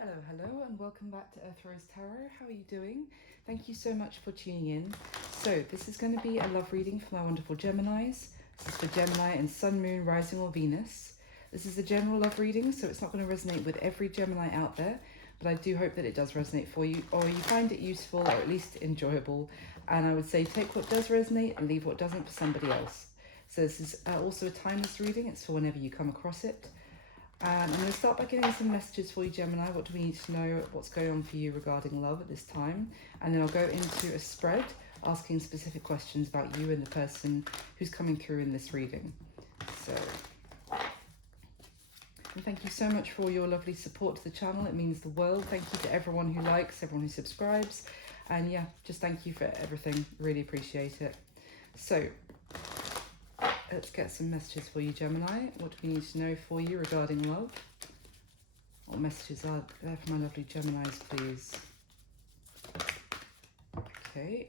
Hello, and welcome back to Earth Rose Tarot. How are you doing? Thank you so much for tuning in. So, this is going to be a love reading for my wonderful Geminis. This is for Gemini and Sun, Moon, Rising, or Venus. This is a general love reading, so it's not going to resonate with every Gemini out there, but I do hope that it does resonate for you, or you find it useful, or at least enjoyable. And I would say take what does resonate and leave what doesn't for somebody else. So this is also a timeless reading. It's for whenever you come across it. And I'm going to start by getting some messages for you, Gemini. What do we need to know? What's going on for you regarding love at this time? And then I'll go into a spread, asking specific questions about you and the person who's coming through in this reading. So, and thank you so much for all your lovely support to the channel. It means the world. Thank you to everyone who likes, everyone who subscribes. And yeah, just thank you for everything. Really appreciate it. So, let's get some messages for you, Gemini. What do we need to know for you regarding love? What messages are there for my lovely Geminis, please? Okay.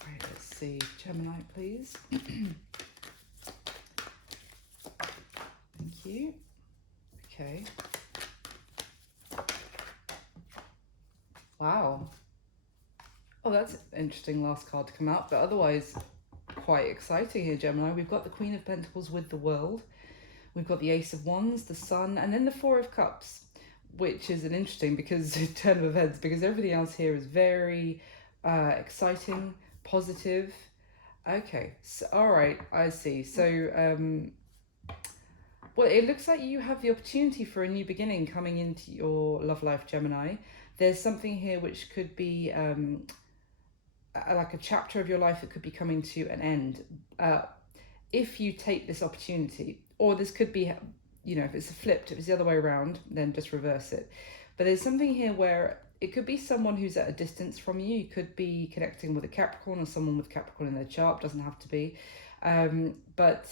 All right, let's see. Gemini, please. Thank you. Okay. Wow. Oh, that's an interesting last card to come out, but otherwise quite exciting here, Gemini. We've got the Queen of Pentacles with the World. We've got the Ace of Wands, the Sun, and then the Four of Cups, which is an interesting because turn of events, because everything else here is very exciting, positive. Okay, so, all right, I see. So, well, it looks like you have the opportunity for a new beginning coming into your love life, Gemini. There's something here which could be like a chapter of your life that could be coming to an end if you take this opportunity. Or this could be, you know, if it's flipped, if it's the other way around, then just reverse it. But there's something here where it could be someone who's at a distance from you. You could be connecting with a Capricorn or someone with Capricorn in their chart, doesn't have to be. But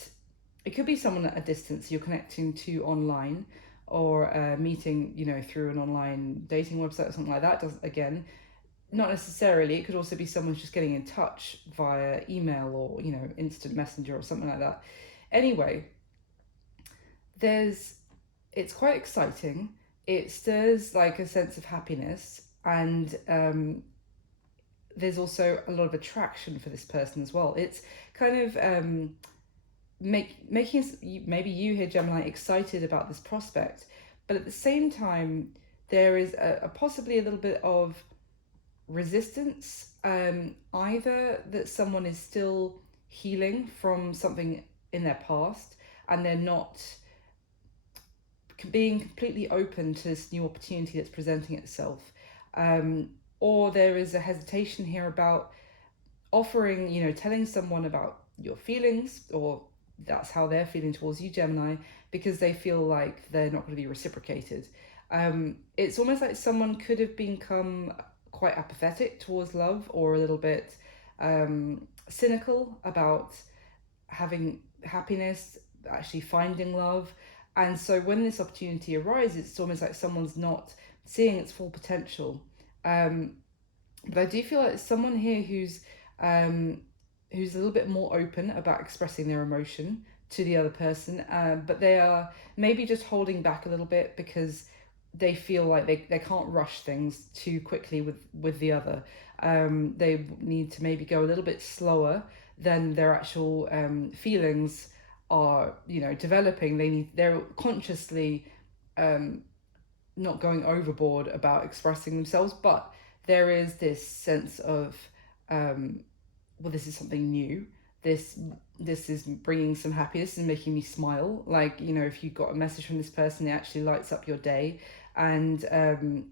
it could be someone at a distance you're connecting to online, or meeting, you know, through an online dating website or something like that. Again, not necessarily. It could also be someone just getting in touch via email or, you know, instant messenger or something like that. Anyway, it's quite exciting. It stirs like a sense of happiness, and there's also a lot of attraction for this person as well. It's kind of making maybe you here, Gemini, excited about this prospect, but at the same time there is a possibly a little bit of resistance, either that someone is still healing from something in their past and they're not being completely open to this new opportunity that's presenting itself, or there is a hesitation here about offering, you know, telling someone about your feelings, or that's how they're feeling towards you, Gemini, because they feel like they're not going to be reciprocated. It's almost like someone could have become quite apathetic towards love, or a little bit cynical about having happiness, actually finding love. And so when this opportunity arises, it's almost like someone's not seeing its full potential. But I do feel like it's someone here who's a little bit more open about expressing their emotion to the other person, but they are maybe just holding back a little bit because they feel like they can't rush things too quickly with the other. They need to maybe go a little bit slower than their actual feelings are, you know, developing. They're consciously not going overboard about expressing themselves, but there is this sense of well, this is something new. This is bringing some happiness and making me smile. Like, you know, if you got a message from this person, it actually lights up your day, and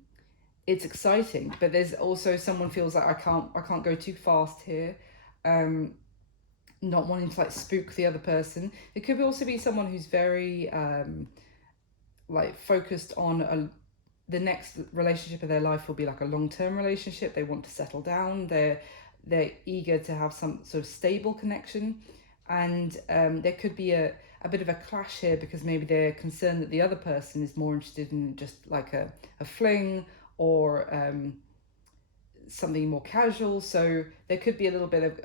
it's exciting. But there's also someone feels like I can't go too fast here, not wanting to like spook the other person. It could also be someone who's very like focused on the next relationship of their life will be like a long-term relationship. They want to settle down. They're eager to have some sort of stable connection, and there could be a bit of a clash here because maybe they're concerned that the other person is more interested in just like a fling, or something more casual. So there could be a little bit of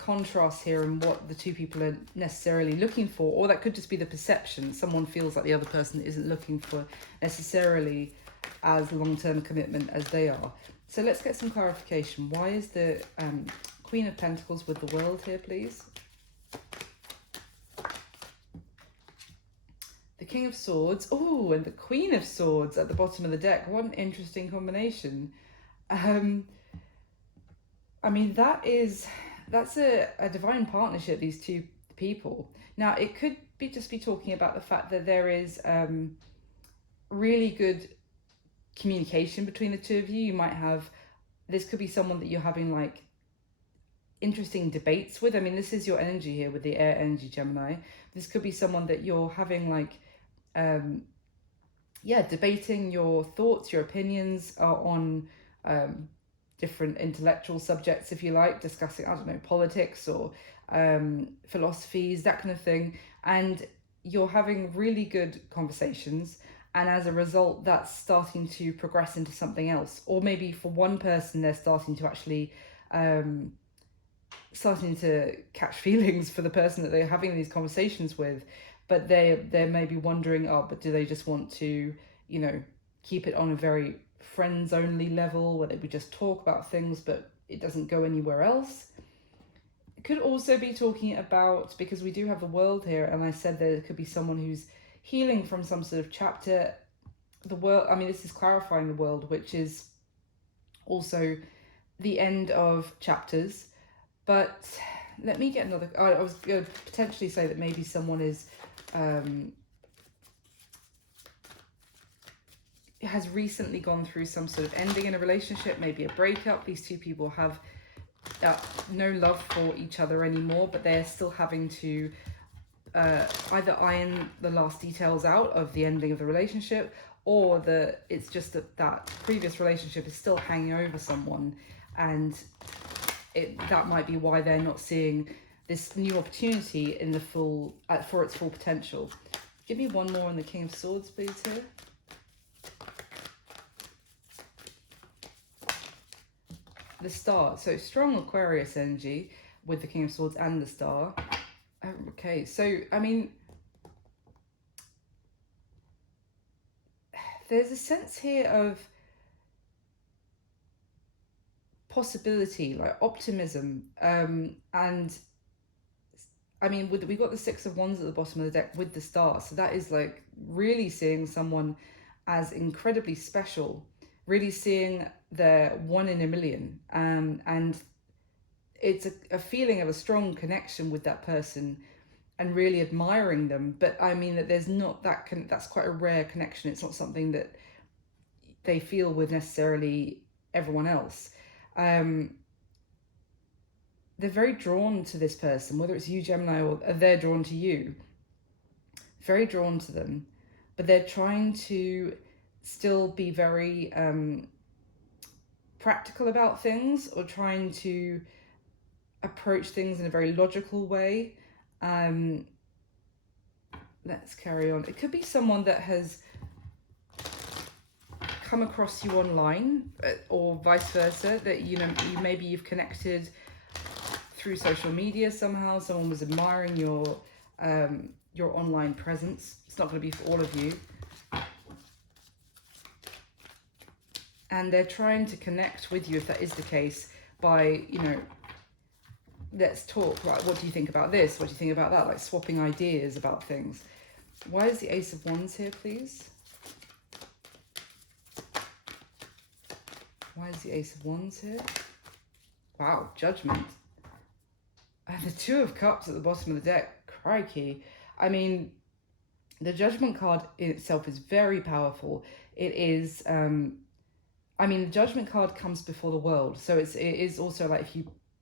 contrast here in what the two people are necessarily looking for, or that could just be the perception. Someone feels like the other person isn't looking for necessarily as long-term commitment as they are. So let's get some clarification. Why is the Queen of Pentacles with the World here, please? The King of Swords. Oh, and the Queen of Swords at the bottom of the deck. What an interesting combination. I mean, that's a divine partnership, these two people. Now, it could be just be talking about the fact that there is really good communication between the two of you. You might have, this could be someone that you're having like interesting debates with. I mean, this is your energy here with the air energy, Gemini. This could be someone that you're having like, debating your thoughts, your opinions on different intellectual subjects, if you like, discussing, I don't know, politics or philosophies, that kind of thing. And you're having really good conversations. And as a result, that's starting to progress into something else. Or maybe for one person, they're starting to actually, starting to catch feelings for the person that they're having these conversations with. But they may be wondering, but do they just want to, keep it on a very friends only level where they would just talk about things, but it doesn't go anywhere else? It could also be talking about, because we do have the World here, and I said there could be someone who's healing from some sort of chapter. The world, I mean, this is clarifying the World, which is also the end of chapters. But let me get another. I was going to potentially say that maybe someone is has recently gone through some sort of ending in a relationship, maybe a breakup. These two people have no love for each other anymore, but they're still having to either iron the last details out of the ending of the relationship, or it's just that previous relationship is still hanging over someone, and that might be why they're not seeing this new opportunity in the full for its full potential. Give me one more on the King of Swords, please, here. The Star. So strong Aquarius energy with the King of Swords and the Star. Okay, so I mean, there's a sense here of possibility, like optimism, and I mean, we got the Six of Wands at the bottom of the deck with the Star, so that is like really seeing someone as incredibly special, really seeing their one in a million, and it's a feeling of a strong connection with that person and really admiring them. But I mean that there's not that's quite a rare connection. It's not something that they feel with necessarily everyone else. They're very drawn to this person, whether it's you, Gemini, or they're drawn to you. Very drawn to them, but they're trying to still be very practical about things, or trying to approach things in a very logical way. Let's carry on. It could be someone that has come across you online, or vice versa, that maybe you've connected through social media somehow. Someone was admiring your online presence. It's not going to be for all of you. And they're trying to connect with you, if that is the case, by, let's talk, right? What do you think about this? What do you think about that? Like swapping ideas about things. Why is the Ace of Wands here, please? Why is the Ace of Wands here? Wow, Judgment. And the Two of Cups at the bottom of the deck. Crikey. I mean, the Judgment card in itself is very powerful. It is, I mean, the Judgment card comes before the World. So it is also like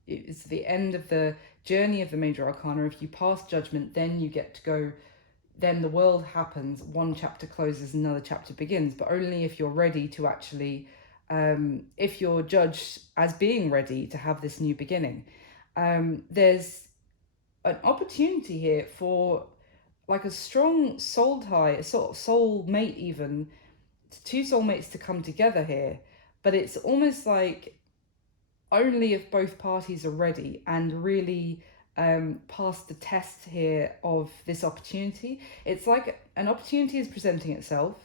it's the end of the journey of the major arcana. If you pass Judgment, then you get to go, then the World happens. One chapter closes, another chapter begins, but only if you're ready to actually, if you're judged as being ready to have this new beginning. There's an opportunity here for like a strong soul tie, a sort of soul mate, even two soulmates to come together here. But it's almost like only if both parties are ready and really pass the test here of this opportunity. It's like an opportunity is presenting itself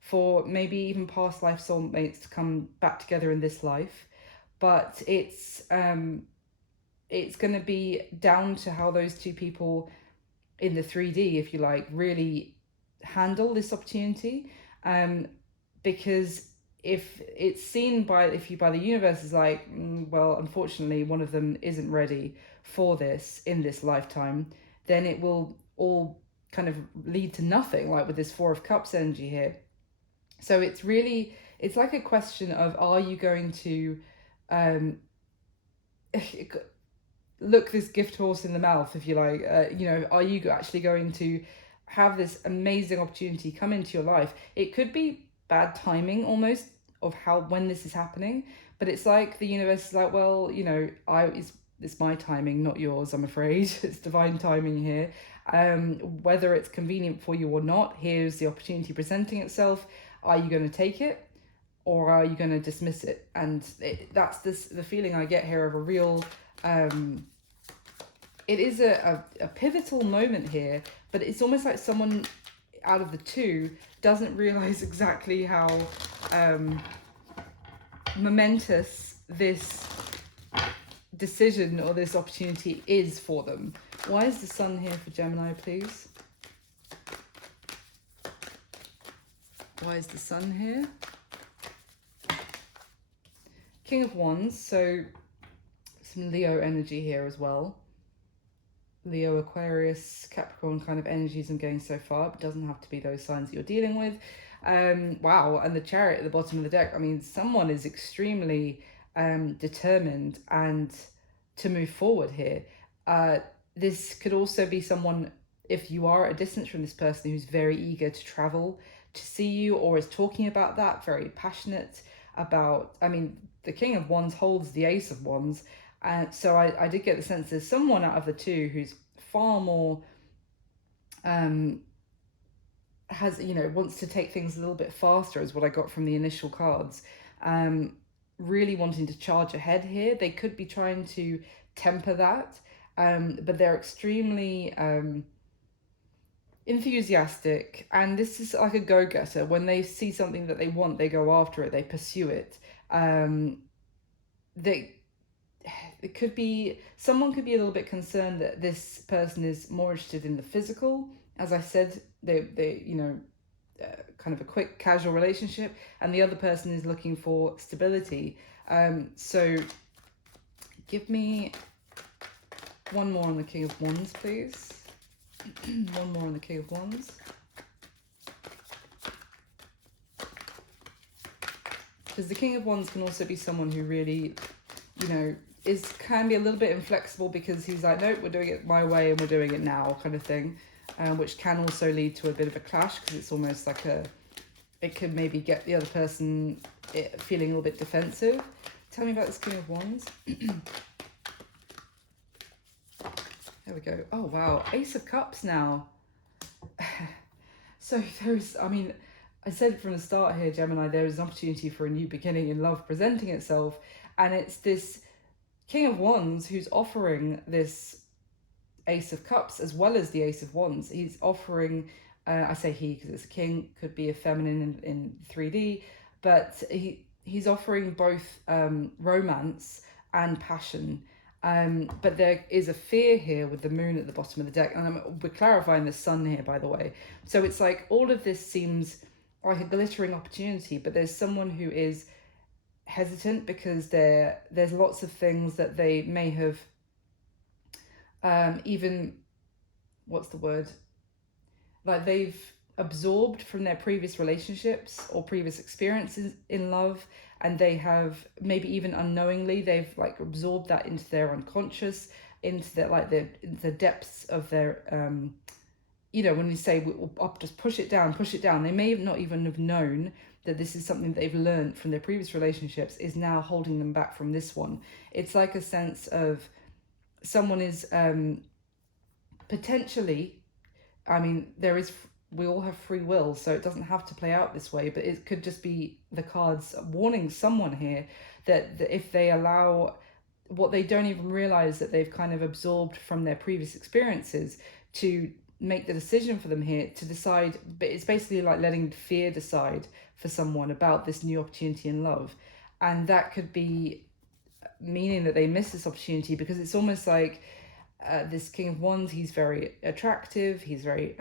for maybe even past life soulmates to come back together in this life, but it's going to be down to how those two people in the 3D, if you like, really handle this opportunity. Um, because if it's seen by the universe as like, well, unfortunately, one of them isn't ready for this in this lifetime, then it will all kind of lead to nothing, like with this Four of Cups energy here. So it's like a question of, are you going to um, look this gift horse in the mouth, if you like? Are you actually going to have this amazing opportunity come into your life? It could be bad timing almost of how when this is happening, but it's like the universe is like, well, it's my timing, not yours, I'm afraid. It's divine timing here. Whether it's convenient for you or not, here's the opportunity presenting itself. Are you going to take it, or are you going to dismiss it? And that's the feeling I get here of a real it is a pivotal moment here, but it's almost like someone out of the two doesn't realize exactly how momentous this decision or this opportunity is for them. Why is the sun here for Gemini, please? Why is the sun here? King of Wands, so some Leo energy here as well. Leo, Aquarius, Capricorn kind of energies I'm getting so far, but doesn't have to be those signs that you're dealing with. Wow, and the Chariot at the bottom of the deck. I mean, someone is extremely determined and to move forward here. This could also be someone, if you are at a distance from this person, who's very eager to travel to see you, or is talking about that, very passionate about, I mean, the King of Wands holds the Ace of Wands. And so I did get the sense there's someone out of the two who's far more wants to take things a little bit faster, is what I got from the initial cards. Really wanting to charge ahead here. They could be trying to temper that, but they're extremely enthusiastic, and this is like a go-getter. When they see something that they want, they go after it, they pursue it. It could be, someone could be a little bit concerned that this person is more interested in the physical. As I said, they kind of a quick casual relationship, and the other person is looking for stability. So give me one more on the King of Wands, please. One more on the King of Wands. Because the King of Wands can also be someone who really, can be a little bit inflexible, because he's like, nope, we're doing it my way and we're doing it now, kind of thing, which can also lead to a bit of a clash, because it's almost like it could maybe get the other person feeling a little bit defensive. Tell me about this King of Wands. There we go. Oh, wow. Ace of Cups now. So I said from the start here, Gemini, there is an opportunity for a new beginning in love presenting itself. And it's this King of Wands who's offering this Ace of Cups as well as the Ace of Wands. He's offering, I say he because it's a king, could be a feminine in 3D, but he's offering both romance and passion. But there is a fear here with the moon at the bottom of the deck. And we're clarifying the sun here, by the way. So it's like all of this seems like a glittering opportunity, but there's someone who is hesitant because there's lots of things that they may have what's the word? Like they've absorbed from their previous relationships or previous experiences in love, and they have maybe even unknowingly they've like absorbed that into their unconscious, into the depths of their when we say we'll just push it down, they may not even have known that this is something that they've learned from their previous relationships is now holding them back from this one. It's like a sense of someone is potentially, there is we all have free will, so it doesn't have to play out this way, but it could just be the cards warning someone here that if they allow what they don't even realize that they've kind of absorbed from their previous experiences to make the decision for them here to decide. But it's basically like letting fear decide for someone about this new opportunity in love, and that could be meaning that they miss this opportunity, because it's almost like this King of Wands, he's very attractive, he's very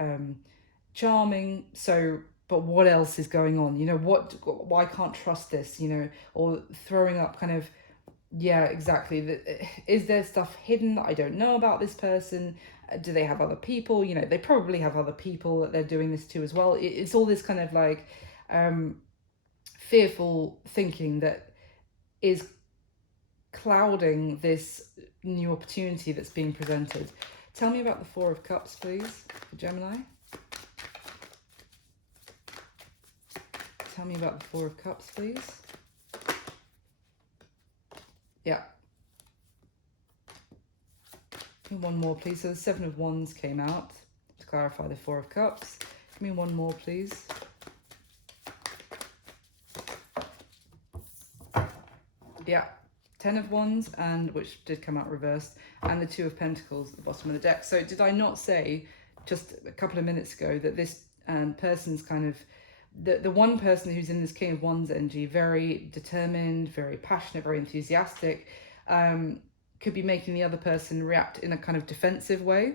charming, so but what else is going on, you know, why can't trust this, you know, or throwing up kind of, yeah, exactly, is there stuff hidden that I don't know about this person? Do they have other people? You know, they probably have other people that they're doing this to as well. It's all this kind of like fearful thinking that is clouding this new opportunity that's being presented. Tell me about the Four of Cups, please, for Gemini. Tell me about the Four of Cups, please. Yeah. Give me one more, please. So the Seven of Wands came out to clarify the Four of Cups. Give me one more, please. Yeah. Ten of Wands, and which did come out reversed, and the Two of Pentacles at the bottom of the deck. So did I not say just a couple of minutes ago that this person's kind of, the one person who's in this King of Wands energy, very determined, very passionate, very enthusiastic, could be making the other person react in a kind of defensive way.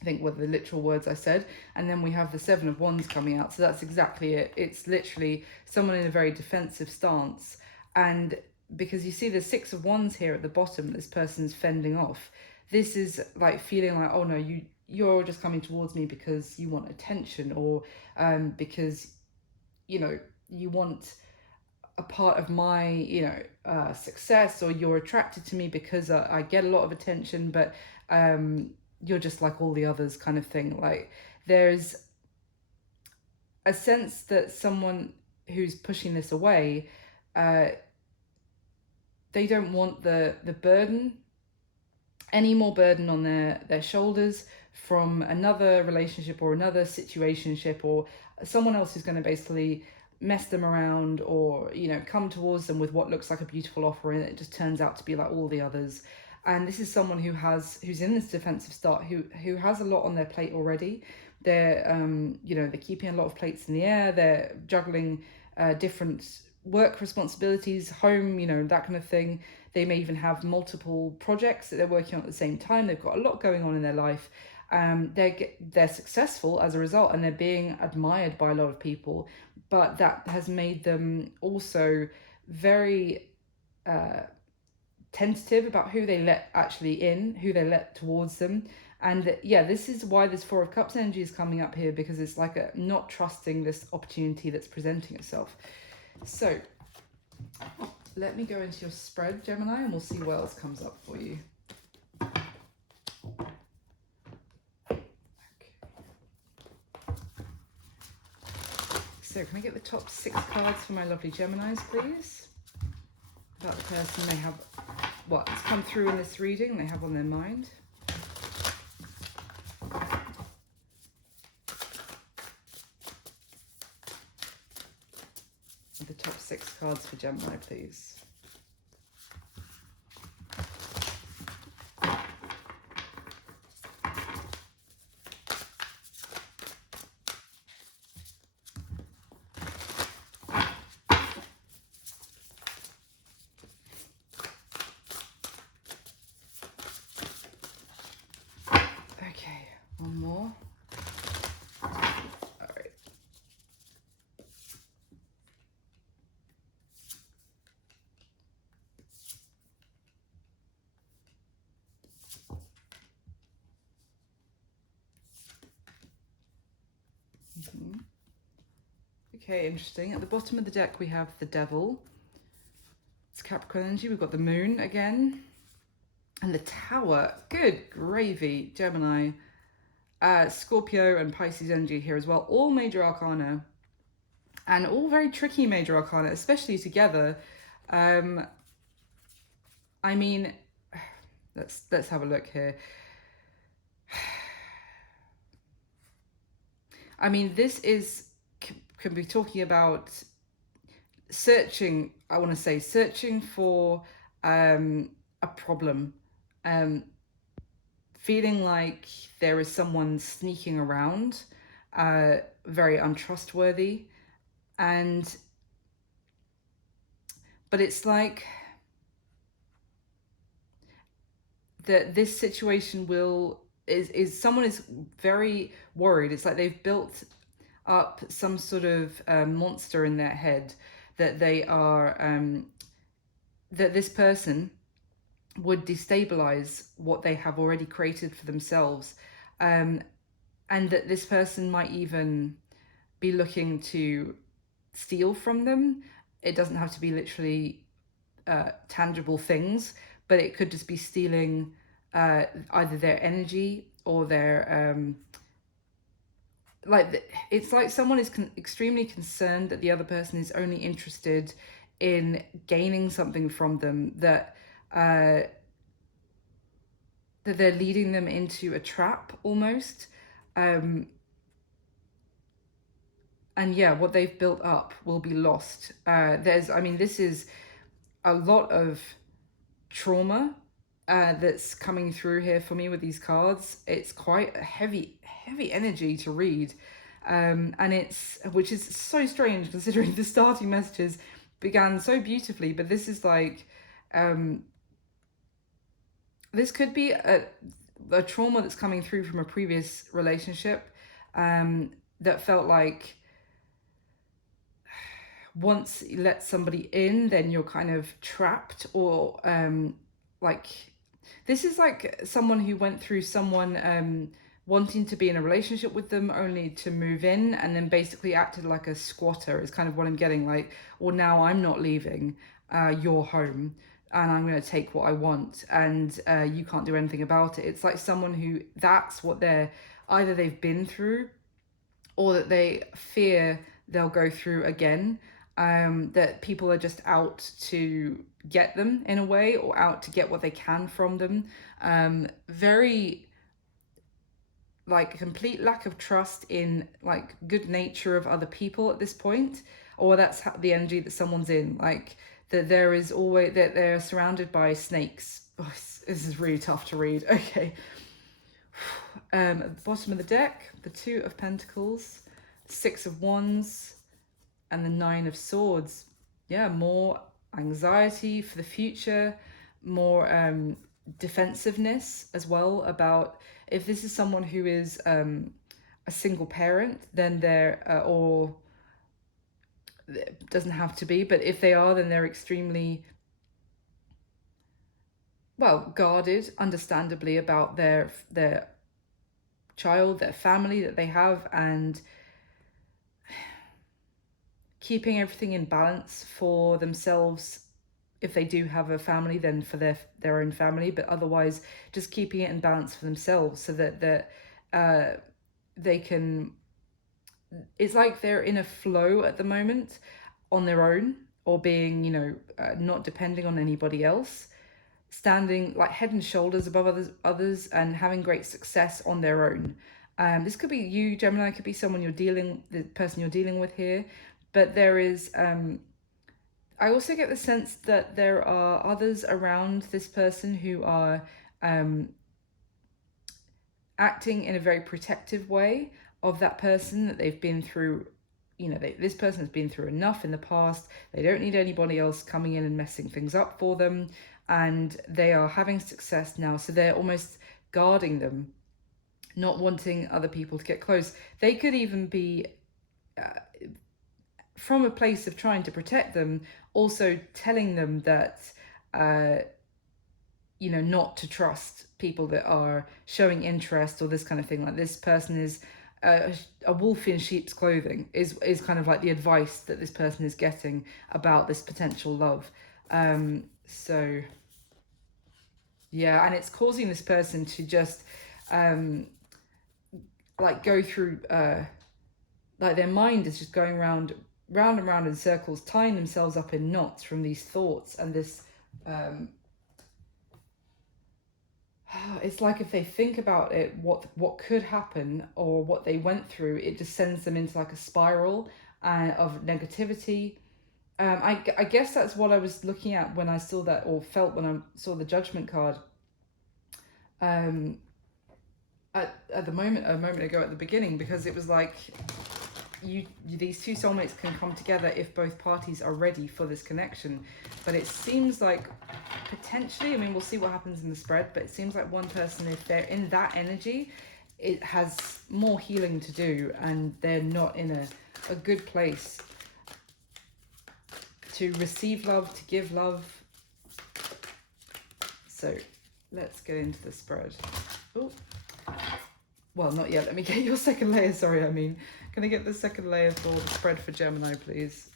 I think were the literal words I said. And then we have the Seven of Wands coming out. So that's exactly it. It's literally someone in a very defensive stance. And because you see the Six of Wands here at the bottom, this person's fending off. This is like feeling like, oh no, you're just coming towards me because you want attention, or because, you know, you want a part of my, you know, success, or you're attracted to me because I get a lot of attention, but you're just like all the others kind of thing. Like there's a sense that someone who's pushing this away, they don't want the burden, any more burden on their shoulders from another relationship or another situationship, or someone else who's going to basically mess them around, or, you know, come towards them with what looks like a beautiful offer and it just turns out to be like all the others. And this is someone who's in this defensive start, who has a lot on their plate already. They're you know, they're keeping a lot of plates in the air, they're juggling different work responsibilities, home, you know, that kind of thing. They may even have multiple projects that they're working on at the same time. They've got a lot going on in their life. They're successful as a result, and they're being admired by a lot of people, but that has made them also very tentative about who they let actually in, who they let towards them. And yeah, this is why this Four of Cups energy is coming up here, because it's like a not trusting this opportunity that's presenting itself. So let me go into your spread, Gemini, and we'll see what else comes up for you. So can I get the top 6 cards for my lovely Geminis, please? About the person they have, what's come through in this reading, they have on their mind. The top 6 cards for Gemini, please. Okay, one more. All right. Okay, interesting. At the bottom of the deck, we have the Devil. It's Capricorn energy. We've got the Moon again. And the Tower. Good gravy, Gemini. Scorpio and Pisces energy here as well. All major arcana. And all very tricky major arcana, especially together. I mean, let's have a look here. I mean, this is can be talking about searching. I want to say searching for a problem, um, feeling like there is someone sneaking around, very untrustworthy, and but it's like that this situation will is someone is very worried. It's like they've built up some sort of monster in their head that they are that this person would destabilize what they have already created for themselves, um, and that this person might even be looking to steal from them. It doesn't have to be literally tangible things, but it could just be stealing either their energy or their it's like someone is extremely concerned that the other person is only interested in gaining something from them, that that they're leading them into a trap almost. And yeah, what they've built up will be lost. I mean, this is a lot of trauma that's coming through here for me with these cards. It's quite a heavy energy to read, and it's, which is so strange considering the starting messages began so beautifully, but this is like this could be a trauma that's coming through from a previous relationship, that felt like once you let somebody in, then you're kind of trapped, or like this is like someone who went through someone wanting to be in a relationship with them only to move in, and then basically acted like a squatter is kind of what I'm getting, like, well, now I'm not leaving your home, and I'm going to take what I want, and you can't do anything about it. It's like someone who, that's what they're, either they've been through or that they fear they'll go through again, that people are just out to get them in a way, or out to get what they can from them. Very like complete lack of trust in like good nature of other people at this point, or that's the energy that someone's in, like that there is always, that they're surrounded by snakes. Oh, this is really tough to read. Okay. At the bottom of the deck, the Two of Pentacles, Six of Wands, and the Nine of Swords. Yeah, more anxiety for the future, more defensiveness as well about, if this is someone who is a single parent, then they're or it doesn't have to be, but if they are, then they're extremely well guarded, understandably, about their child, their family that they have, and keeping everything in balance for themselves. If they do have a family, then for their own family, but otherwise just keeping it in balance for themselves, so that they can, it's like they're in a flow at the moment on their own, or being, not depending on anybody else, standing like head and shoulders above others, and having great success on their own. This could be you, Gemini, could be someone the person you're dealing with here, but there is I also get the sense that there are others around this person who are acting in a very protective way of that person, that they've been through, this person has been through enough in the past. They don't need anybody else coming in and messing things up for them, and they are having success now, so they're almost guarding them, not wanting other people to get close. They could even be from a place of trying to protect them, also telling them that not to trust people that are showing interest, or this kind of thing, like this person is a wolf in sheep's clothing, is kind of like the advice that this person is getting about this potential love. So yeah, and it's causing this person to just like go through like their mind is just going round and round in circles, tying themselves up in knots from these thoughts and this it's like if they think about it, what could happen or what they went through, it just sends them into like a spiral of negativity. I guess that's what I was looking at when I saw that, or felt when I saw the judgment card. Um, at the moment, a moment ago at the beginning, because it was like these two soulmates can come together if both parties are ready for this connection. But it seems like potentially, I mean, we'll see what happens in the spread, but it seems like one person, if they're in that energy, it has more healing to do, and they're not in a good place to receive love, to give love. So let's get into the spread. Oh, well, not yet. Let me get your second layer. Sorry, I mean, can I get the second layer for the spread for Gemini, please?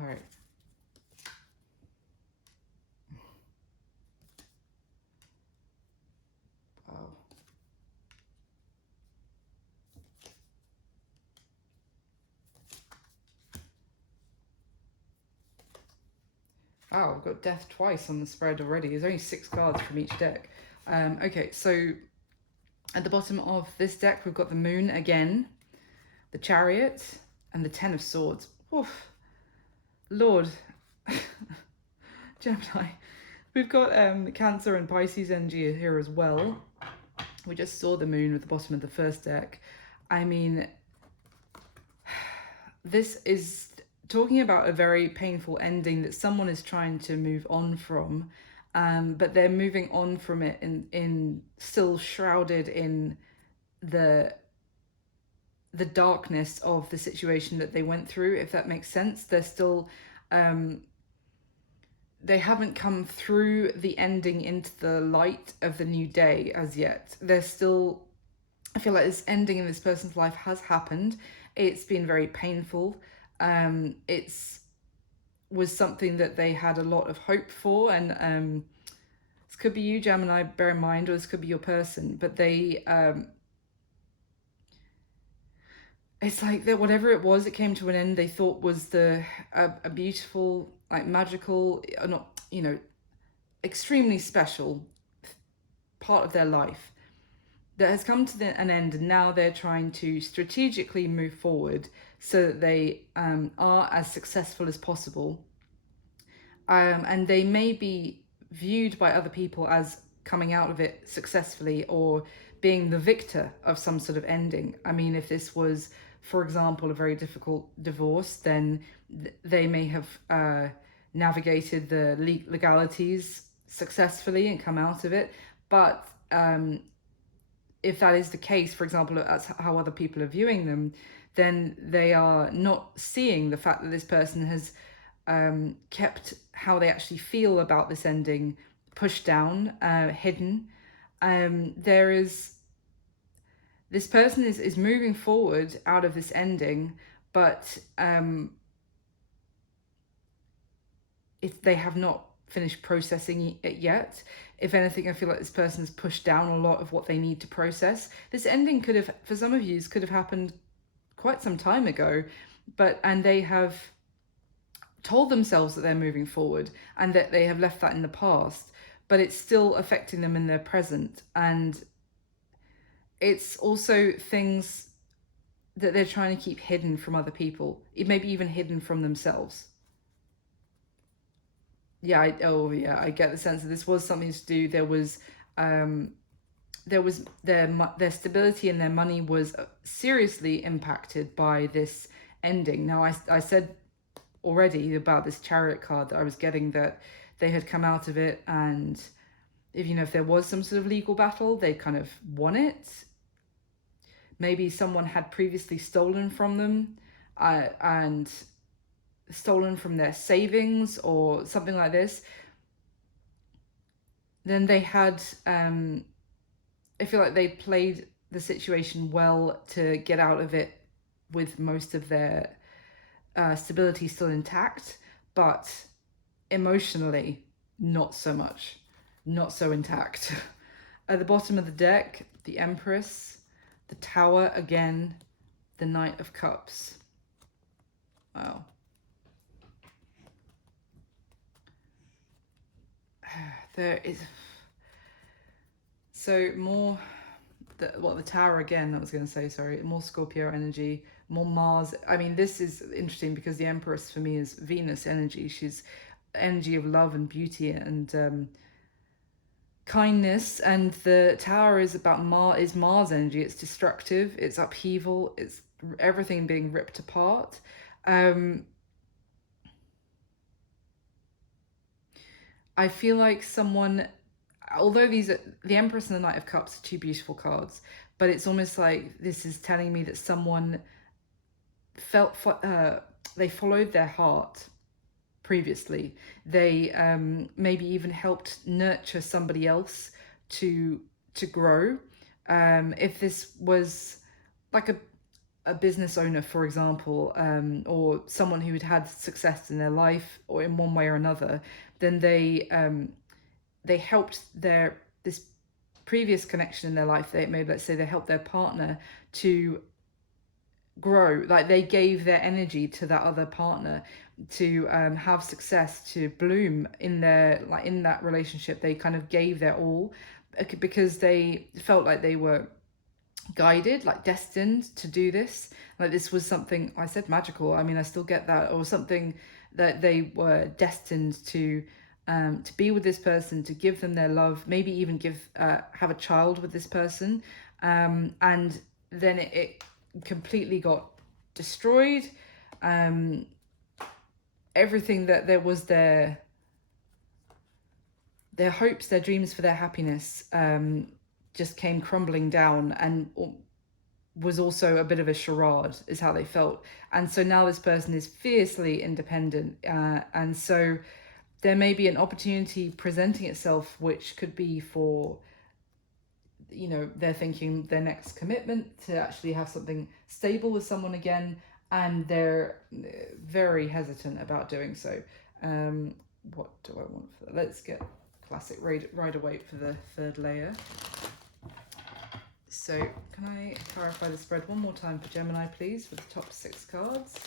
All right. Wow. Wow, I've got death twice on the spread already. There's only 6 cards from each deck. Okay, so at the bottom of this deck, we've got the Moon again, the Chariot, and the Ten of Swords. Oof. Lord. Gemini. We've got Cancer and Pisces energy here as well. We just saw the Moon at the bottom of the first deck. I mean, this is talking about a very painful ending that someone is trying to move on from, but they're moving on from it in still shrouded in the darkness of the situation that they went through, if that makes sense. They're still they haven't come through the ending into the light of the new day as yet. They're still, I feel like this ending in this person's life has happened. It's been very painful. It's was something that they had a lot of hope for, and this could be you, Gemini, bear in mind, or this could be your person, but they it's like that whatever it was, it came to an end. They thought was a beautiful, like magical, not, you know, extremely special part of their life that has come to an end, and now they're trying to strategically move forward so that they are as successful as possible. And they may be viewed by other people as coming out of it successfully or being the victor of some sort of ending. I mean, if this was, for example, a very difficult divorce, then they may have navigated the legalities successfully and come out of it. But if that is the case, for example, that's how other people are viewing them, then they are not seeing the fact that this person has kept how they actually feel about this ending pushed down, hidden. There is, this person is moving forward out of this ending, but if they have not finished processing it yet. If anything, I feel like this person's pushed down a lot of what they need to process. This ending could have, for some of you, could have happened quite some time ago, and they have told themselves that they're moving forward and that they have left that in the past, but it's still affecting them in their present. And it's also things that they're trying to keep hidden from other people, maybe even hidden from themselves. Yeah, I get the sense that this was something to do. There was their stability and their money was seriously impacted by this ending. Now, I said already about this Chariot card that I was getting, that they had come out of it, and if there was some sort of legal battle, they kind of won it. Maybe someone had previously stolen from them and stolen from their savings or something like this. Then they had I feel like they played the situation well to get out of it with most of their stability still intact, but emotionally, not so much, not so intact. At the bottom of the deck, the Empress, the Tower again, the Knight of Cups. Wow. There is... So more... the Tower again, I was going to say, sorry. More Scorpio energy, more Mars. I mean, this is interesting because the Empress for me is Venus energy. She's energy of love and beauty and kindness, and the Tower is about Mars energy. It's destructive, it's upheaval, it's everything being ripped apart. I feel like someone, although these are the Empress and the Knight of Cups are two beautiful cards, but it's almost like this is telling me that someone felt they followed their heart previously. They maybe even helped nurture somebody else to grow. If this was like a business owner, for example, or someone who had had success in their life or in one way or another, then they helped this previous connection in their life. They maybe, let's say, they helped their partner to grow, like they gave their energy to that other partner to have success, to bloom in their, like in that relationship. They kind of gave their all because they felt like they were guided, like destined to do this. Like this was something, I said magical, I mean I still get that, or something that they were destined to be with this person, to give them their love, maybe even have a child with this person, and then it completely got destroyed. Everything that there was their hopes, their dreams for their happiness just came crumbling down, and was also a bit of a charade, is how they felt. And so now this person is fiercely independent, and so there may be an opportunity presenting itself, which could be for, you know, they're thinking their next commitment, to actually have something stable with someone again, and they're very hesitant about doing so. What do I want for that? Let's get classic Rider-Waite for the third layer. So can I clarify the spread one more time for Gemini, please, for the top 6 cards?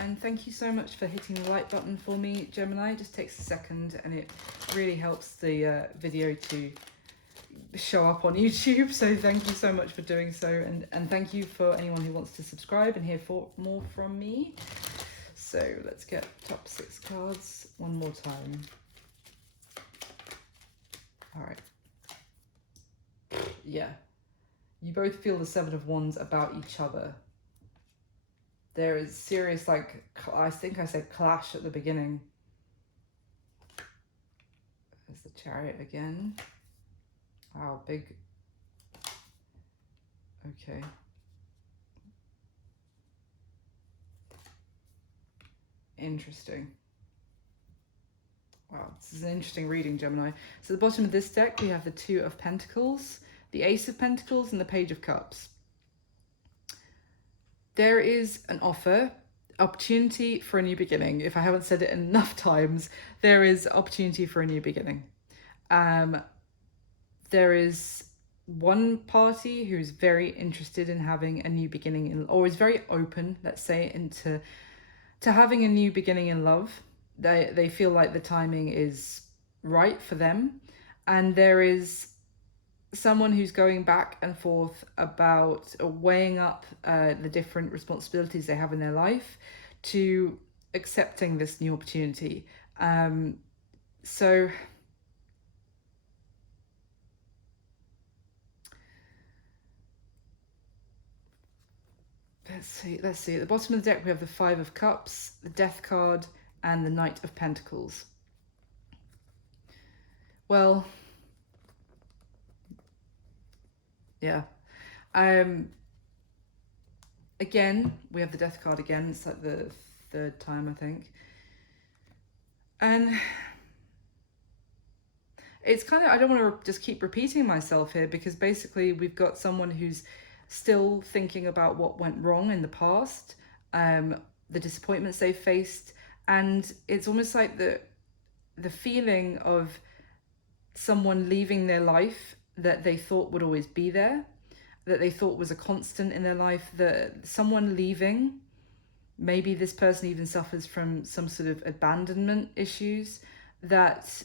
And thank you so much for hitting the like button for me, Gemini. It just takes a second and it really helps the video to show up on YouTube. So thank you so much for doing so. And thank you for anyone who wants to subscribe and hear more from me. So let's get top 6 cards one more time. All right. Yeah. You both feel the 7 of Wands about each other. There is serious, like, I think I said clash at the beginning. There's the Chariot again. Wow, big. Okay. Interesting. Wow, this is an interesting reading, Gemini. So at the bottom of this deck, we have the 2 of Pentacles, the Ace of Pentacles, and the Page of Cups. There is an opportunity for a new beginning. If I haven't said it enough times, there is opportunity for a new beginning. There is one party who's very interested in having a new beginning, or is very open, let's say, into having a new beginning in love. They feel like the timing is right for them. And there is someone who's going back and forth about weighing up the different responsibilities they have in their life to accepting this new opportunity. So let's see. At the bottom of the deck, we have the 5 of Cups, the Death card, and the Knight of Pentacles. Well, yeah. again, we have the death card again. It's like the third time, I think. And it's kind of, I don't want to just keep repeating myself here, because basically we've got someone who's still thinking about what went wrong in the past, the disappointments they faced, and it's almost like the feeling of someone leaving their life that they thought would always be there, that they thought was a constant in their life, that someone leaving, maybe this person even suffers from some sort of abandonment issues that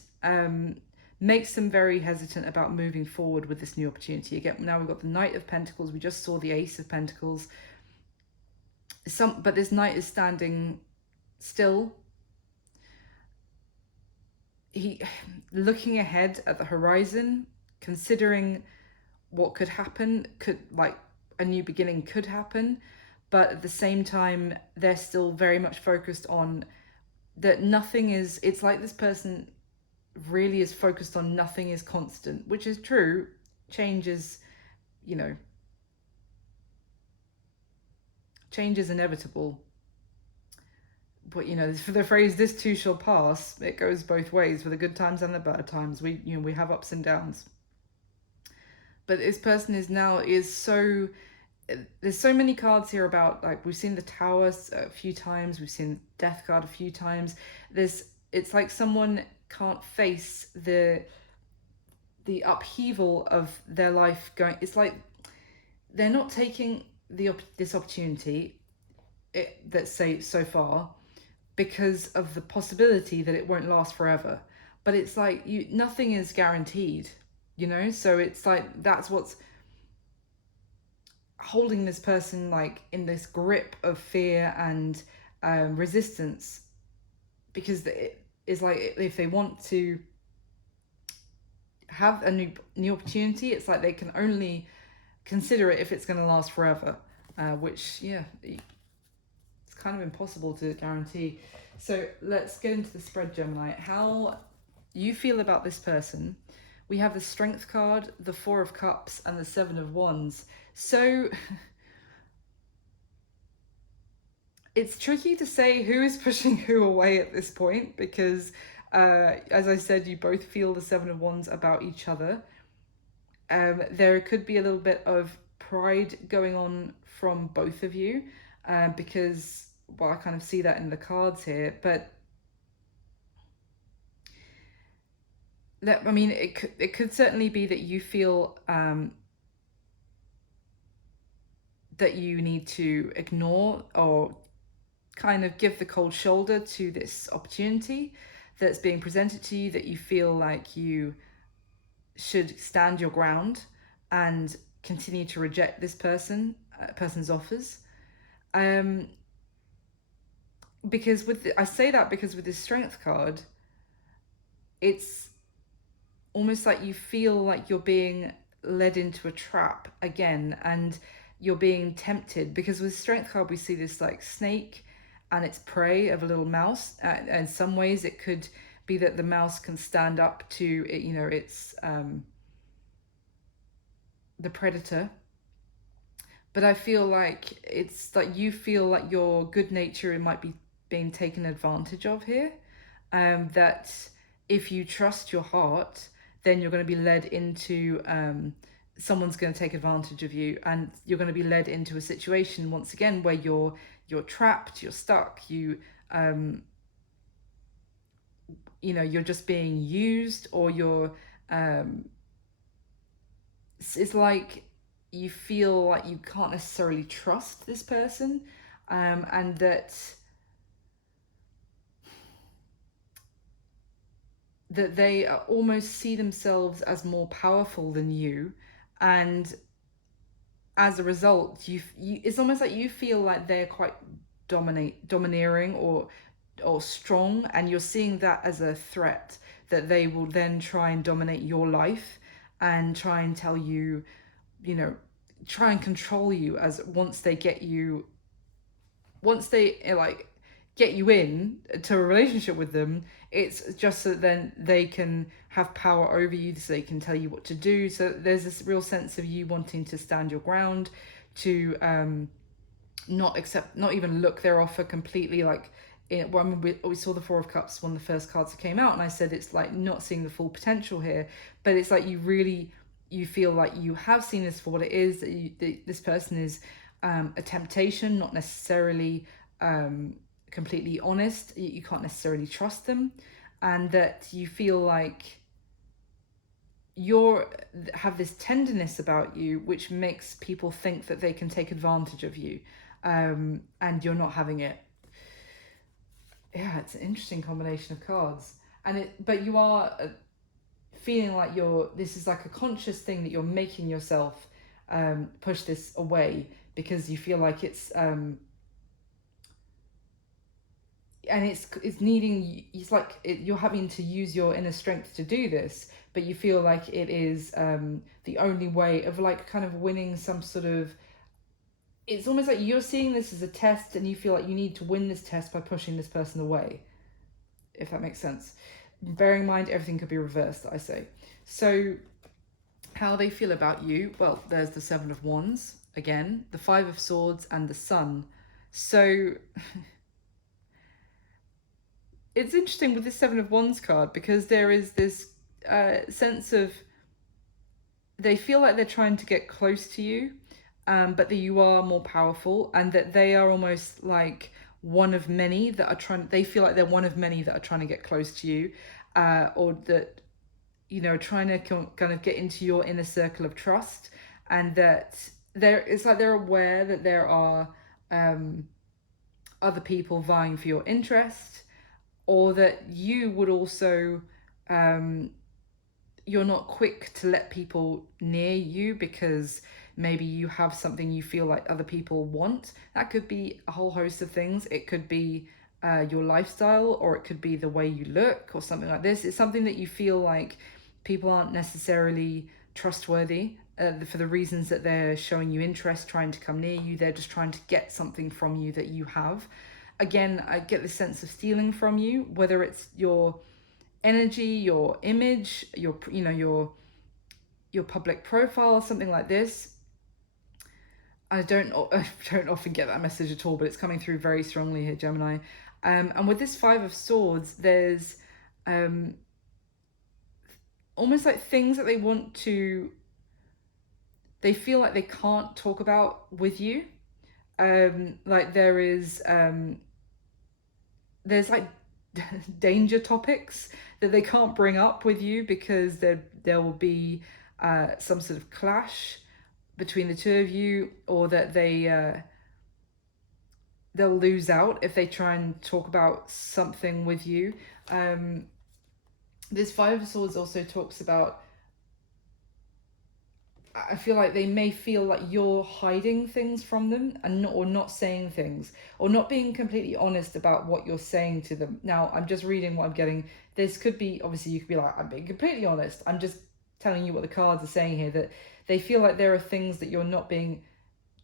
makes them very hesitant about moving forward with this new opportunity. Again, now we've got the Knight of Pentacles, we just saw the Ace of Pentacles. But this Knight is standing still. He looking ahead at the horizon, considering what could happen, could, like, a new beginning could happen, but at the same time they're still very much focused on that nothing is, it's like this person really is focused on nothing is constant, which is true. Change is, change is inevitable. But for the phrase "this too shall pass," it goes both ways, for the good times and the bad times. We have ups and downs. But this person is so, there's so many cards here about, like, we've seen the Tower a few times, we've seen Death card a few times. It's like someone can't face the upheaval of their life going. It's like they're not taking this opportunity, let's say so far, because of the possibility that it won't last forever. But it's like nothing is guaranteed, so it's like that's what's holding this person, like, in this grip of fear and resistance, because it is like, if they want to have a new opportunity, it's like they can only consider it if it's going to last forever, which, it's kind of impossible to guarantee. So let's get into the spread, Gemini. How you feel about this person. We have the Strength card, the Four of Cups, and the Seven of Wands. So it's tricky to say who is pushing who away at this point, because as I said, you both feel the Seven of Wands about each other. There could be a little bit of pride going on from both of you, because, well, I kind of see that in the cards here. But it could certainly be that you feel that you need to ignore or kind of give the cold shoulder to this opportunity that's being presented to you, that you feel like you should stand your ground and continue to reject this person's offers. Because I say that because with this Strength card, it's almost like you feel like you're being led into a trap again, and you're being tempted, because with Strength card we see this, like, snake and its prey of a little mouse. In some ways it could be that the mouse can stand up to it, it's the predator. But I feel like it's like you feel like your good nature might be being taken advantage of here, that if you trust your heart, then you're going to be led into someone's going to take advantage of you, and you're going to be led into a situation once again where you're trapped, you're stuck, you're just being used, or you're it's like you feel like you can't necessarily trust this person, and that they almost see themselves as more powerful than you, and as a result it's almost like you feel like they're quite domineering or strong, and you're seeing that as a threat, that they will then try and dominate your life and try and tell you, try and control you, as once they get you in to a relationship with them, it's just so then they can have power over you, so they can tell you what to do. So there's this real sense of you wanting to stand your ground, to not even look their offer completely. Like well, I mean, we saw the Four of Cups, one of the first cards that came out, and I said it's like not seeing the full potential here, but it's like you feel like you have seen this for what it is, that this person is a temptation, not necessarily completely honest. You can't necessarily trust them, and that you feel like you're have this tenderness about you which makes people think that they can take advantage of you, and you're not having it. Yeah, it's an interesting combination of cards. But you are feeling like this is like a conscious thing that you're making yourself push this away, because you feel like it's needing, it's like you're having to use your inner strength to do this, but you feel like it is the only way of like kind of winning some sort of, it's almost like you're seeing this as a test and you feel like you need to win this test by pushing this person away, if that makes sense. Bearing in mind everything could be reversed, I say. So how they feel about you, well, there's the Seven of Wands again, the Five of Swords, and the Sun. So it's interesting with this Seven of Wands card, because there is this sense of they feel like they're trying to get close to you, but that you are more powerful, and that they are almost like one of many that are trying. They feel like they're one of many that are trying to get close to you, or that trying to kind of get into your inner circle of trust, and that it's like they're aware that there are other people vying for your interest, or that you would also you're not quick to let people near you because maybe you have something you feel like other people want. That could be a whole host of things. It could be your lifestyle, or it could be the way you look, or something like this. It's something that you feel like people aren't necessarily trustworthy for the reasons that they're showing you interest, trying to come near you. They're just trying to get something from you that you have. Again, I get the sense of stealing from you, whether it's your energy, your image, your public profile, something like this. I don't often get that message at all, but it's coming through very strongly here, Gemini. And with this Five of Swords, there's almost like things that they feel like they can't talk about with you. Like there's like danger topics that they can't bring up with you, because there will be some sort of clash between the two of you, or that they'll lose out if they try and talk about something with you. This Five of Swords also talks about, I feel like they may feel like you're hiding things from them, or not saying things, or not being completely honest about what you're saying to them. Now, I'm just reading what I'm getting. This could be, obviously you could be like, I'm being completely honest. I'm just telling you what the cards are saying here, that they feel like there are things that you're not being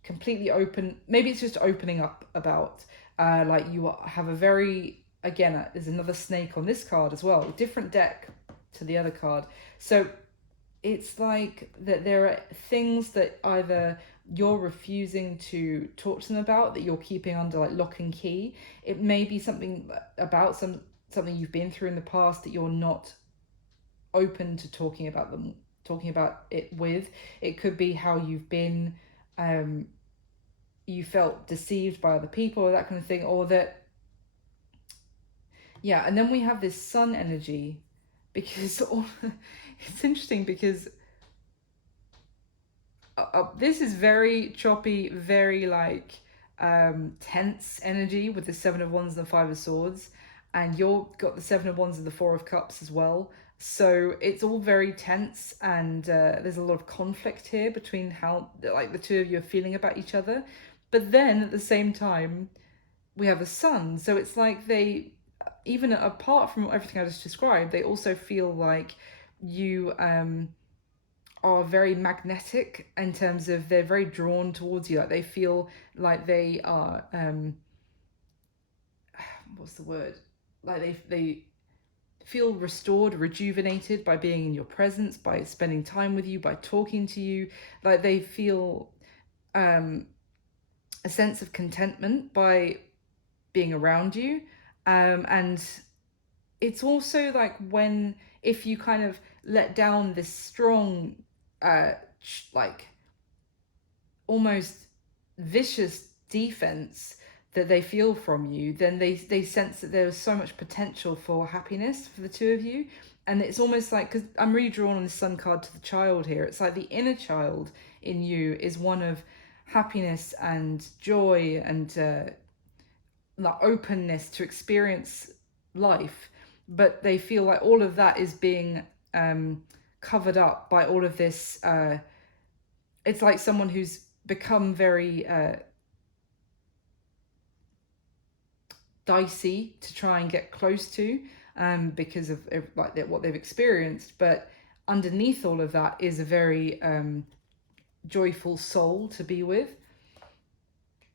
completely open. Maybe it's just opening up about. Like you have a very, again, there's another snake on this card as well, different deck to the other card. So it's like that there are things that either you're refusing to talk to them about, that you're keeping under like lock and key. It may be something about something you've been through in the past that you're not open to talking about it with. It could be how you've been you felt deceived by other people, or that kind of thing, or that, yeah. And then we have this Sun energy, because it's interesting because this is very choppy, very like tense energy with the Seven of Wands and the Five of Swords, and you've got the Seven of Wands and the Four of Cups as well. So it's all very tense, and there's a lot of conflict here between how like the two of you are feeling about each other. But then at the same time, we have the Sun, so it's like they, even apart from everything I just described, they also feel like you are very magnetic, in terms of they're very drawn towards you. Like they feel like they are what's the word, like they feel restored, rejuvenated by being in your presence, by spending time with you, by talking to you. Like they feel a sense of contentment by being around you. And it's also like when, if you kind of let down this strong, uh, like almost vicious defense that they feel from you, then they sense that there is so much potential for happiness for the two of you. And it's almost like, because I'm really drawn on the sun card to the child here, it's like the inner child in you is one of happiness and joy and like openness to experience life, but they feel like all of that is being covered up by all of this. It's like someone who's become very dicey to try and get close to, because of like what they've experienced. But underneath all of that is a very joyful soul to be with.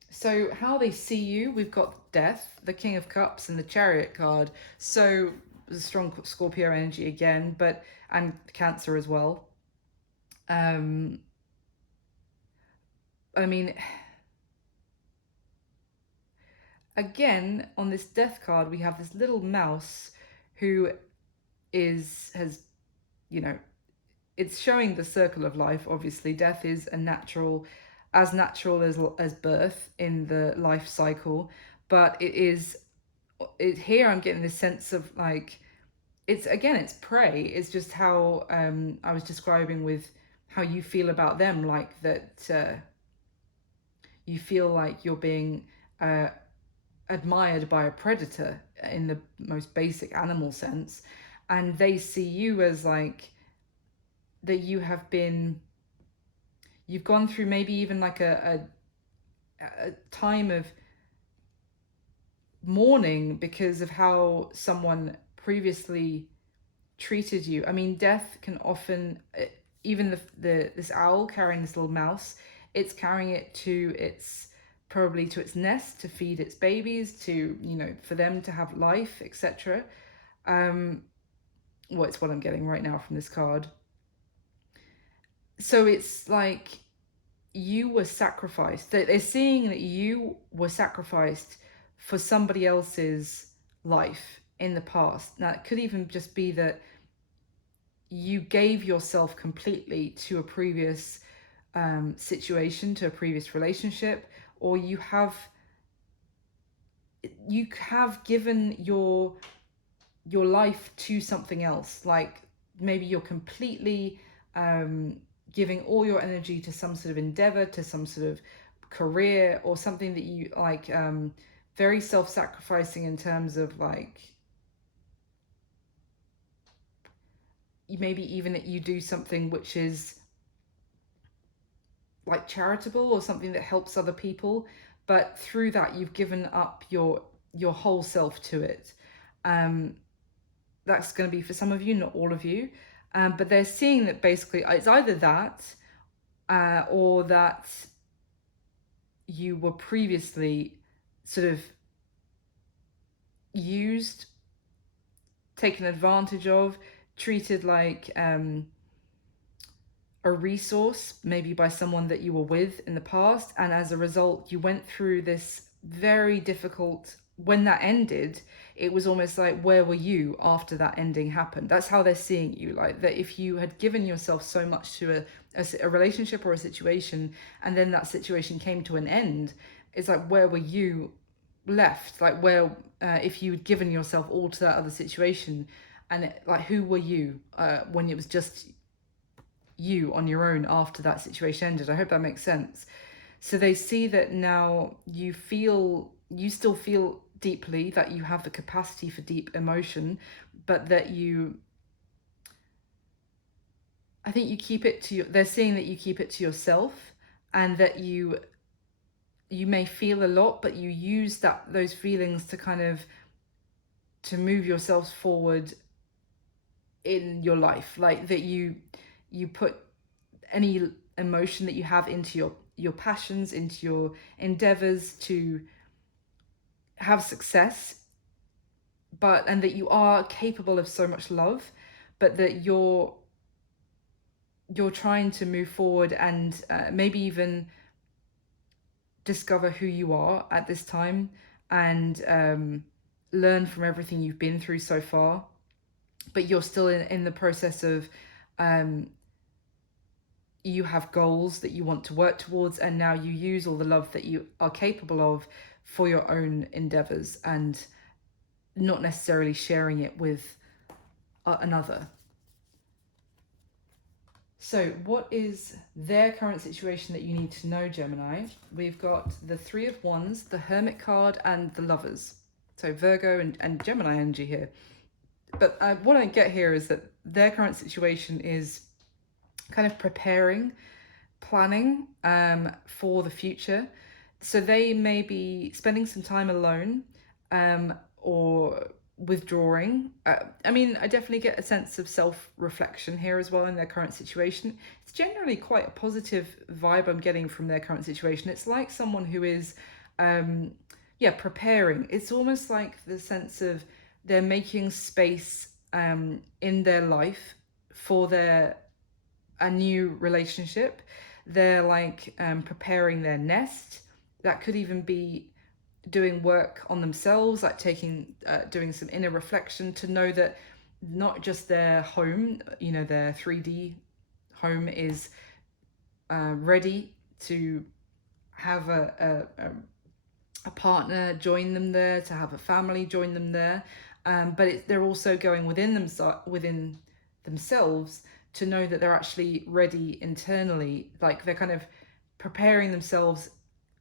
So how they see you, we've got Death, the King of Cups, and the Chariot card. So the strong Scorpio energy again, but and Cancer as well. I mean, again, on this Death card, we have this little mouse who has, you know, it's showing the circle of life. Obviously, death is as natural as birth in the life cycle, but here I'm getting this sense of like, it's prey. It's just how I was describing with how you feel about them, like that you feel like you're being uh, admired by a predator in the most basic animal sense, and they see you as like that you've gone through maybe even like a time of mourning because of how someone previously treated you. I mean, death can often, even the this owl carrying this little mouse, it's carrying it to its, probably to its nest to feed its babies, to, you know, for them to have life, etc. Well, it's what I'm getting right now from this card. So it's like you were sacrificed. They're seeing that you were sacrificed for somebody else's life in the past. Now, it could even just be that you gave yourself completely to a previous situation, to a previous relationship, or you have given your life to something else. Like maybe you're completely giving all your energy to some sort of endeavor, to some sort of career, or something that you like, very self-sacrificing in terms of like, maybe even that you do something which is like charitable or something that helps other people, but through that you've given up your whole self to it. That's going to be for some of you, not all of you. But they're seeing that basically it's either that or that you were previously sort of used, taken advantage of, treated like a resource, maybe by someone that you were with in the past. And as a result, you went through this very difficult, when that ended, it was almost like, where were you after that ending happened? That's how they're seeing you. Like that if you had given yourself so much to a relationship or a situation, and then that situation came to an end, it's like, where were you left? Like where, if you had given yourself all to that other situation, and like who were you when it was just you on your own after that situation ended? I hope that makes sense. So they see that now you still feel deeply, that you have the capacity for deep emotion, but that I think you keep it to they're seeing that you keep it to yourself, and that you may feel a lot, but you use those feelings to kind of to move yourselves forward in your life. Like that you put any emotion that you have into your passions, into your endeavors to have success, and that you are capable of so much love, but that you're trying to move forward and maybe even discover who you are at this time and learn from everything you've been through so far. But you're still in the process of you have goals that you want to work towards, and now you use all the love that you are capable of for your own endeavors and not necessarily sharing it with another. So what is their current situation that you need to know, Gemini? We've got the Three of Wands, the Hermit card, and the Lovers. So Virgo and Gemini energy here. But what I get here is that their current situation is kind of preparing, planning for the future. So they may be spending some time alone or withdrawing. I mean, I definitely get a sense of self-reflection here as well in their current situation. It's generally quite a positive vibe I'm getting from their current situation. It's like someone who is, preparing. It's almost like the sense of they're making space in their life for a new relationship. They're like preparing their nest. That could even be doing work on themselves, like doing some inner reflection to know that not just their home, their 3D home is ready to have a partner join them there, to have a family join them there, but they're also going within themselves to know that they're actually ready internally, like they're kind of preparing themselves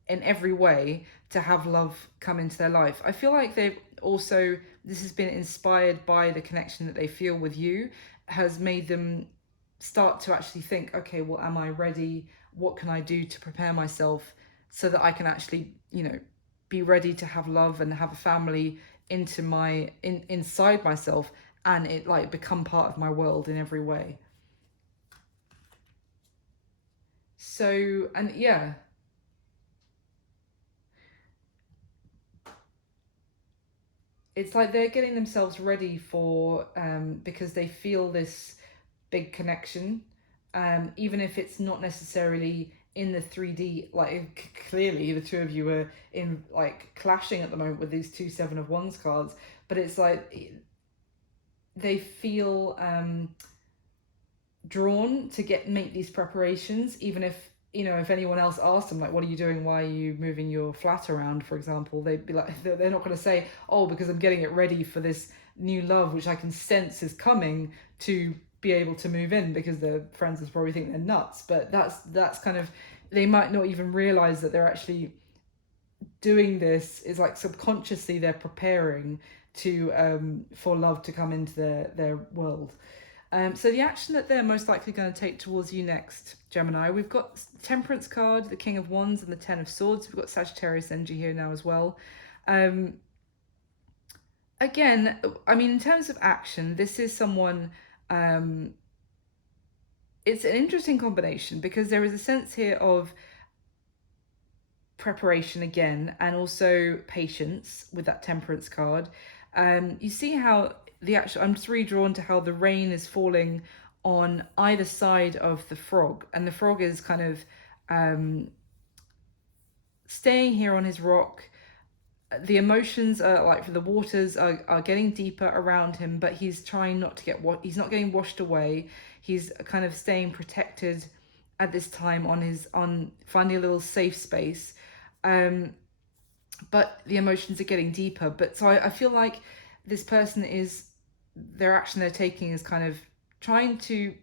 in every way to have love come into their life. I feel like this has been inspired by the connection that they feel with you, has made them start to actually think, okay, well, am I ready? What can I do to prepare myself so that I can actually, be ready to have love and have a family inside myself, and it like become part of my world in every way. So, and yeah, it's like they're getting themselves ready for because they feel this big connection, even if it's not necessarily in the 3D. Like clearly the two of you are in like clashing at the moment with these two Seven of Wands cards, but it's like they feel drawn to make these preparations, even if if anyone else asked them, like, what are you doing, why are you moving your flat around, for example, they'd be like, they're not going to say, oh, because I'm getting it ready for this new love which I can sense is coming to be able to move in, because their friends will probably think they're nuts. But that's kind of, they might not even realize that they're actually doing this is like subconsciously they're preparing to for love to come into their world. So the action that they're most likely going to take towards you next, Gemini, we've got Temperance card, the King of Wands, and the Ten of Swords. We've got Sagittarius energy here now as well. Again, I mean, in terms of action, this is someone, it's an interesting combination because there is a sense here of preparation again, and also patience with that Temperance card. You see how I'm just really drawn to how the rain is falling on either side of the frog, and the frog is kind of staying here on his rock. The emotions are like, the waters are getting deeper around him, but he's trying not to he's not getting washed away. He's kind of staying protected at this time on finding a little safe space. But the emotions are getting deeper. But so I feel like this person their action they're taking is kind of trying to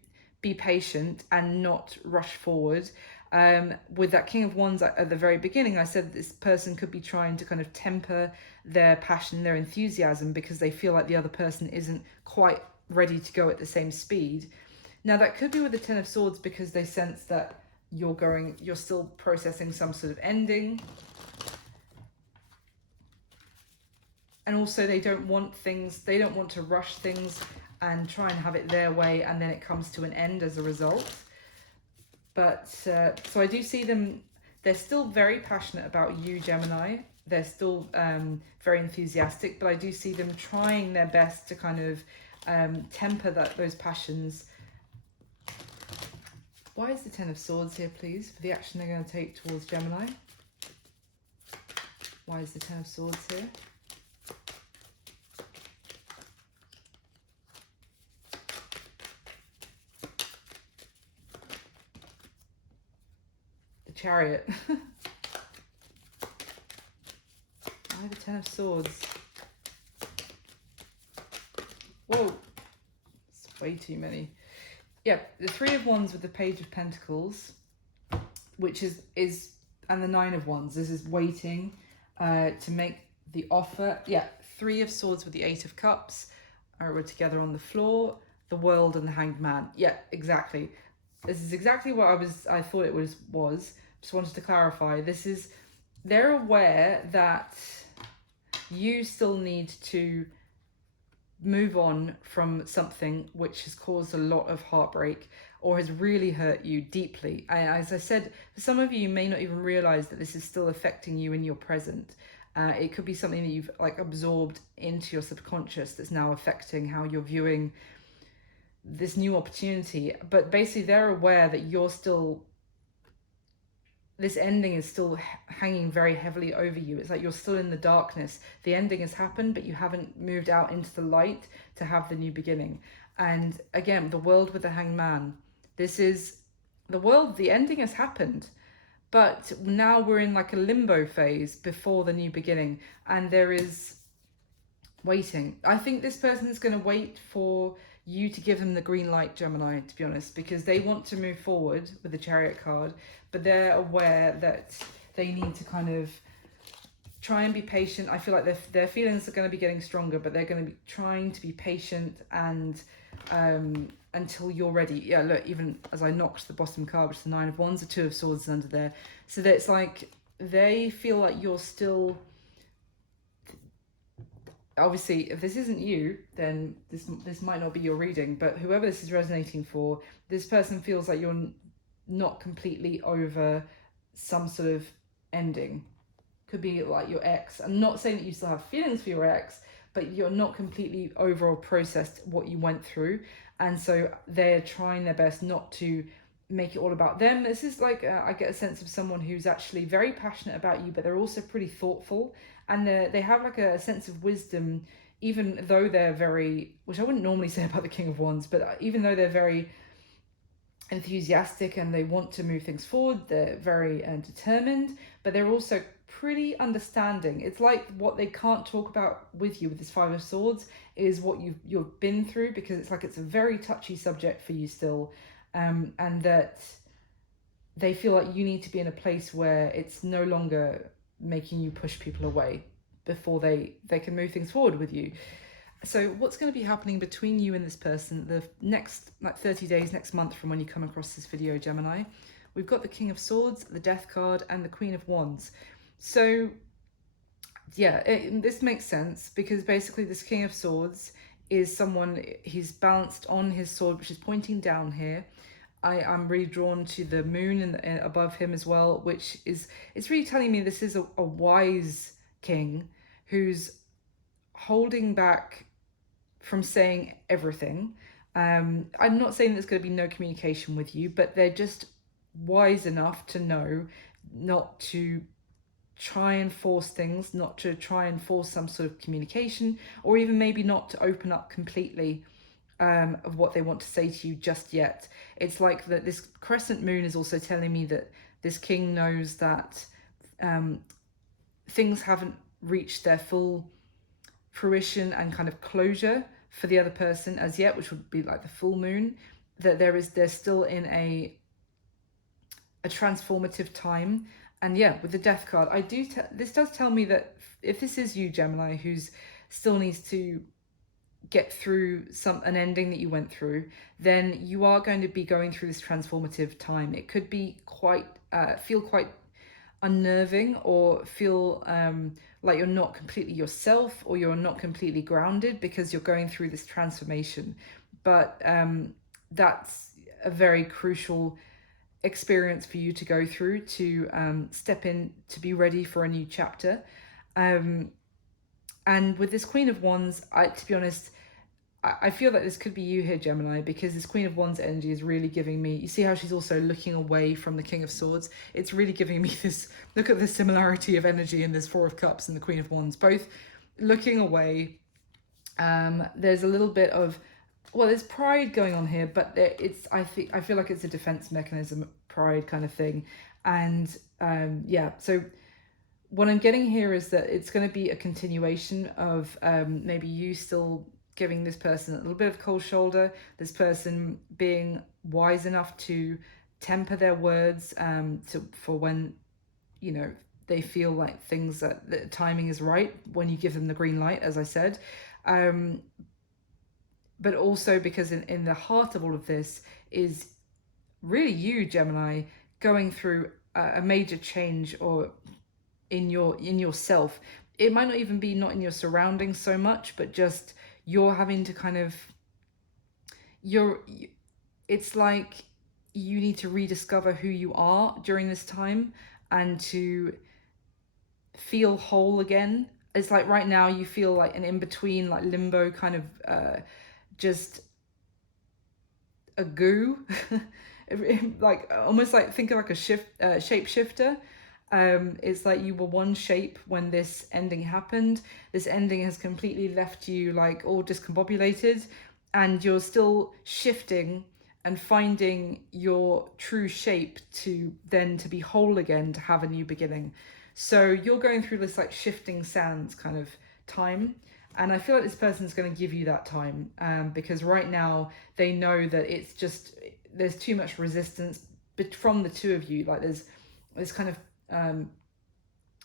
be patient and not rush forward. With that King of Wands at the very beginning, I said this person could be trying to kind of temper their passion, their enthusiasm, because they feel like the other person isn't quite ready to go at the same speed. Now that could be with the Ten of Swords, because they sense that you're still processing some sort of ending. And also they don't want to rush things and try and have it their way, and then it comes to an end as a result. But so I do see them, they're still very passionate about you, Gemini. They're still very enthusiastic, but I do see them trying their best to kind of temper those passions. Why is the Ten of Swords here, please, for the action they're going to take towards Gemini? Why is the Ten of Swords here? The Chariot. Why the Ten of Swords? Whoa. It's way too many. Yeah, the Three of Wands with the Page of Pentacles, which is and the Nine of Wands. This is waiting to make the offer. Yeah, Three of Swords with the Eight of Cups. We're together on the floor. The World and the Hanged Man. Yeah, exactly. This is exactly what I thought it was. Just wanted to clarify. They're aware that you still need to move on from something which has caused a lot of heartbreak or has really hurt you deeply. As I said, for some of you may not even realize that this is still affecting you in your present. It could be something that you've like absorbed into your subconscious that's now affecting how you're viewing this new opportunity. But basically they're aware that this ending is still hanging very heavily over you. It's like you're still in the darkness. The ending has happened, but you haven't moved out into the light to have the new beginning. And again, the World with the Hanged Man. This is the world. The ending has happened, but now we're in like a limbo phase before the new beginning. And there is waiting. I think this person is going to wait for you to give them the green light, Gemini, to be honest, because they want to move forward with the Chariot card, but they're aware that they need to kind of try and be patient. I feel like their feelings are going to be getting stronger, but they're going to be trying to be patient and until you're ready. Yeah, look, even as I knocked the bottom card, which is the Nine of Wands, the Two of Swords is under there. So that it's like they feel like you're still... Obviously, if this isn't you, then this might not be your reading, but whoever this is resonating for, this person feels like you're not completely over some sort of ending. Could be like your ex. I'm not saying that you still have feelings for your ex, but you're not completely over or processed what you went through. And so they're trying their best not to make it all about them. This is like, I get a sense of someone who's actually very passionate about you, but they're also pretty thoughtful. And they have like a sense of wisdom, even though they're very, which I wouldn't normally say about the King of Wands, but even though they're very enthusiastic and they want to move things forward, they're very determined, but they're also pretty understanding. It's like what they can't talk about with you with this Five of Swords is what you've been through, because it's like it's a very touchy subject for you still, and that they feel like you need to be in a place where it's no longer making you push people away before they can move things forward with you. So what's going to be happening between you and this person the next 30 days, next month from when you come across this video, Gemini? We've got the King of Swords, the Death card, and the Queen of Wands. So yeah, this makes sense, because basically this King of Swords is someone, he's balanced on his sword, which is pointing down here. I'm really drawn to the moon and above him as well, which is, it's really telling me this is a wise king who's holding back from saying everything. I'm not saying there's going to be no communication with you, but they're just wise enough to know not to try and force things, not to try and force some sort of communication, or even maybe not to open up completely of what they want to say to you just yet. It's like that this crescent moon is also telling me that this king knows that things haven't reached their full fruition and kind of closure for the other person as yet, which would be like the full moon, that they're still in a transformative time. And yeah, with the Death card, this does tell me that if this is you, Gemini, who's still needs to get through an ending that you went through, then you are going to be going through this transformative time. It could be feel quite unnerving, or feel like you're not completely yourself, or you're not completely grounded because you're going through this transformation. But that's a very crucial experience for you to go through, to step in, to be ready for a new chapter. And with this Queen of Wands, to be honest, I feel like this could be you here, Gemini, because this Queen of Wands energy is really giving me, you see how she's also looking away from the King of Swords? It's really giving me this, look at the similarity of energy in this Four of Cups and the Queen of Wands, both looking away. There's a little bit of, well, there's pride going on here, but I feel like it's a defense mechanism, pride kind of thing. And yeah, so what I'm getting here is that it's going to be a continuation of maybe you still giving this person a little bit of cold shoulder, this person being wise enough to temper their words for when, you know, they feel like things that the timing is right when you give them the green light, as I said. But also because in the heart of all of this is really you, Gemini, going through a major change or in yourself. It might not even be not in your surroundings so much, but just you're having to kind of it's like you need to rediscover who you are during this time and to feel whole again. It's like right now you feel like an in-between, like limbo kind of just a goo. Like almost like think of like a shapeshifter. It's like you were one shape when this ending happened. This ending has completely left you like all discombobulated, and you're still shifting and finding your true shape to be whole again, to have a new beginning. So you're going through this like shifting sands kind of time. And I feel like this person's going to give you that time because right now they know that it's just, there's too much resistance from the two of you. Like there's kind of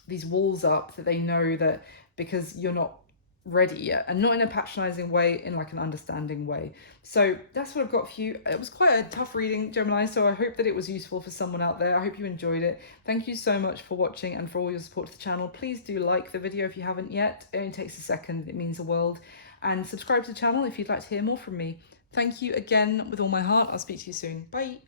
these walls up that they know that because you're not ready yet, and not in a patronizing way, in like an understanding way. So that's what I've got for you. It was quite a tough reading, Gemini, so I hope that it was useful for someone out there. I hope you enjoyed it. Thank you so much for watching and for all your support to the channel. Please do like the video if you haven't yet. It only takes a second, it means the world. And subscribe to the channel if you'd like to hear more from me. Thank you again with all my heart. I'll speak to you soon. Bye.